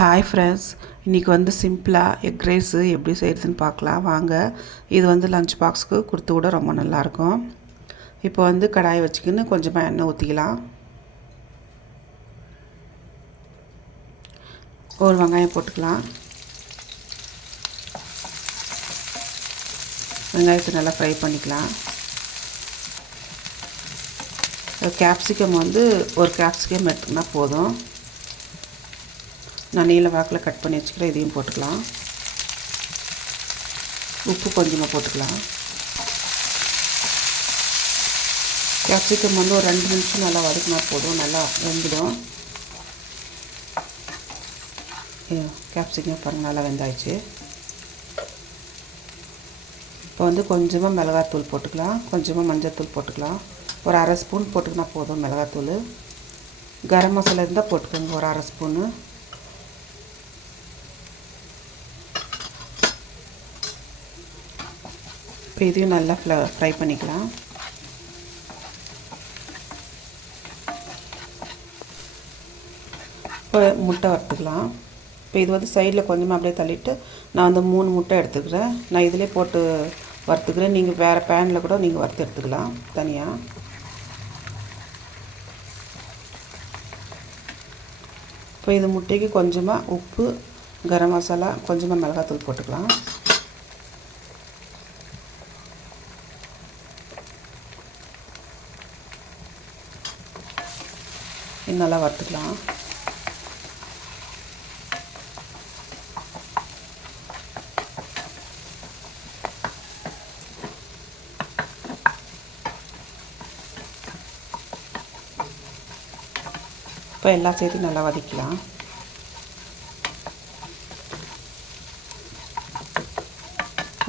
Hi friends, இன்றைக்கி வந்து சிம்பிளாக எக் ரைஸு எப்படி செய்கிறதுன்னு பார்க்கலாம் வாங்க. இது வந்து லஞ்ச் பாக்ஸுக்கு கொடுத்து விட ரொம்ப நல்லாயிருக்கும். இப்போ வந்து கடாயை வச்சுக்கின்னு கொஞ்சமாக எண்ணெய் ஊற்றிக்கலாம். ஒரு வெங்காயம் போட்டுக்கலாம். வெங்காயத்தை நல்லா ஃப்ரை பண்ணிக்கலாம். கேப்சிகம் வந்து ஒரு கேப்சிகம் எடுத்துக்கினா போதும். நான் நீல வாக்கில் கட் பண்ணி வச்சுக்கிறேன். இதையும் போட்டுக்கலாம். உப்பு கொஞ்சமாக போட்டுக்கலாம். கேப்சிகம் வந்து ஒரு 2 நிமிஷம் நல்லா வதக்கினா போதும், நல்லா வெந்துடும். கேப்சிகம் பாருங்கள் நல்லா வெந்தாயிடுச்சு. இப்போ வந்து கொஞ்சமாக மிளகாத்தூள் போட்டுக்கலாம், கொஞ்சமாக மஞ்சள்தூள் போட்டுக்கலாம். ஒரு 1/2 ஸ்பூன் போட்டுக்கினா போதும் மிளகாத்தூள். கரம் மசாலா இருந்தால் போட்டுக்கோங்க ஒரு 1/2 ஸ்பூனு. இப்போ இதையும் நல்லா ஃப்ரை பண்ணிக்கலாம். இப்போ முட்டை வறுத்துக்கலாம். இப்போ இது வந்து சைடில் கொஞ்சமாக அப்படியே தள்ளிட்டு நான் வந்து 3 முட்டை எடுத்துக்கிறேன். நான் இதிலே போட்டு வறுத்துக்கிறேன். நீங்கள் வேறு பேனில் கூட நீங்கள் வறுத்து எடுத்துக்கலாம் தனியாக. இப்போ இது முட்டைக்கு கொஞ்சமாக உப்பு, கரம் மசாலா, கொஞ்சமாக மிளகாத்தூள் போட்டுக்கலாம். இது நல்லா வறுத்துக்கலாம். இப்போ எல்லாம் சேர்த்து நல்லா வதக்கலாம்.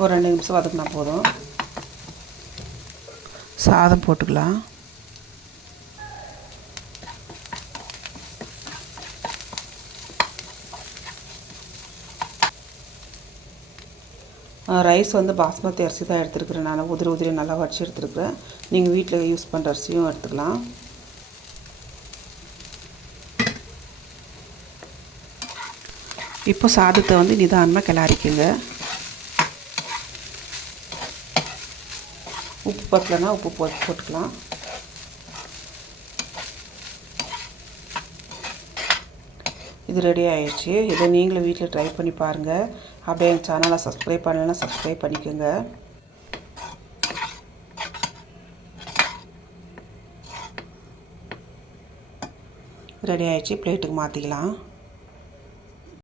ஒரு 2 நிமிஷம் வதக்கினா போதும். சாதம் போட்டுக்கலாம். ரைஸ் வந்து பாஸ்மதி அரிசி தான் எடுத்துருக்குறேன். நான் உதிரி நல்லா வடித்து எடுத்துருக்குறேன். நீங்கள் வீட்டில் யூஸ் பண்ணுற அரிசியும் எடுத்துக்கலாம். இப்போ சாதத்தை வந்து நிதானமாக கிளறிக்குங்க. உப்பு பத்தலைன்னா உப்பு போட்டுக்கலாம். இது ரெடி ஆயிடுச்சு. இதை நீங்களும் வீட்டில் ட்ரை பண்ணி பாருங்கள். அப்படியே என் சேனலை சப்ஸ்கிரைப் பண்ணலைன்னா சப்ஸ்கிரைப் பண்ணிக்கோங்க. ரெடி ஆயிடுச்சு. பிளேட்டுக்கு மாற்றிக்கலாம்.